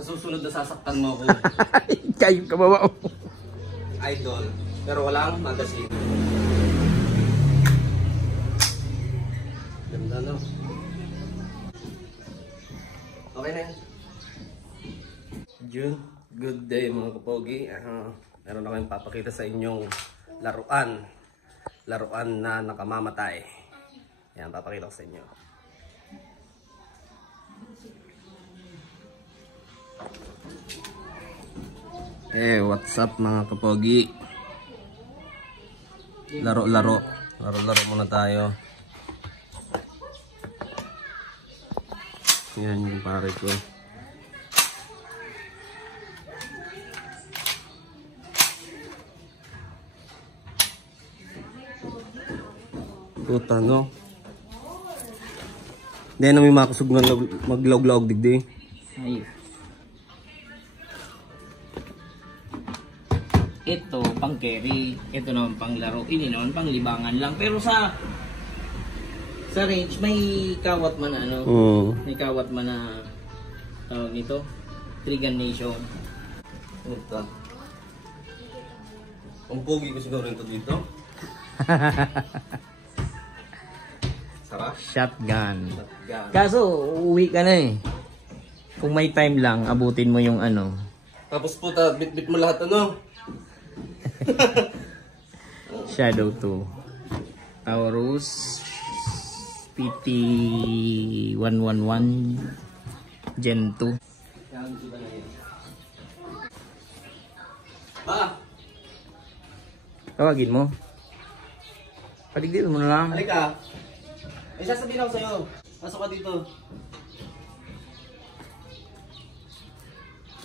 Sa susunod na sasaktan mo ako. Kayo kabawa. Idol. Pero walang magazine. Ganda no? Okay na yun. June, good day mga kapogi. Meron na kayong papakita sa inyong laruan. Laruan na nakamamatay. Yan, papakita ko sa inyo. What's up mga kapogi? Laro-laro. Laro-laro muna tayo. Yan yung pare ko. Puta no. Hindi na may makusog maglawg-lawg digdi. Ayun. Ito pang carry, ito naman pang laro, ini naman pang libangan lang. Pero sa range may kawat man na ano. May kawat man na tawag nito, Trigan Nation. Ito. Ang pogi ko siguro ito dito. Sarap. Shotgun. Shotgun. Kaso uwi ka na eh. Kung may time lang, abutin mo yung ano. Tapos puta, bit-bit mo lahat ano. Shadow 2 Taurus PT111 Gen 2. Ba! Tawagin mo. Paligdil mo na lang. Halika! May sasabihin ako sa'yo. Pasok ka dito.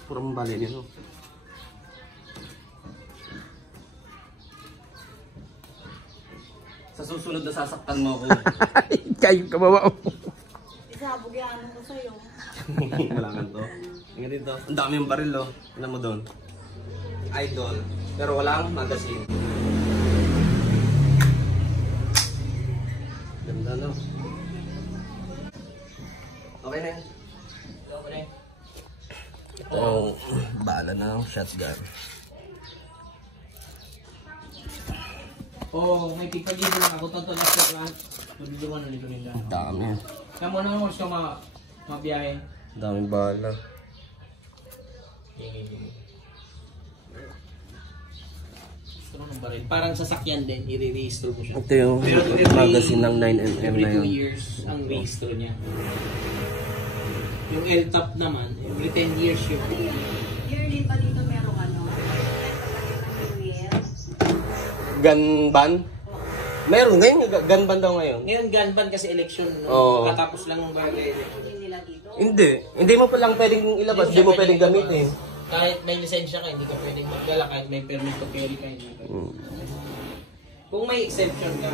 Purang bali nito. Sa susunod na sasaktan mo ako. Kayo kabawa. Isabugyan ko sa'yo. Kailangan to. Tingnan dito. Ang dami yung baril oh. Tingnan mo doon. Idol. Pero walang magazine. Ganda no? Okay na yun. Ito yung bala ng shotgun. Oh, may pipagin lang ako tanto na sa duduman na dito nila. Dami. Kamu na mo siya mabiyahe. Daming bala. Gusto ng baril. Parang sasakyan din, i-re-register mo siya. Ito yung magazine ng 9mm Every na 2 yun. years ang register niya. Yung L-top naman, every 10 years yun. Yearly pa dito merong ano? Gun ban? Meron ngayon, gun ban daw ngayon. Ngayon gun ban kasi election. Oo. Katapos lang ng barangay. Hindi nila dito. Hindi mo pa lang pwedeng ilabas, hindi mo pwedeng gamitin. Kahit may lisensya ka, hindi ka pwedeng magdala. Kahit may permit to carry ka, hindi ka. Kung may exception ka,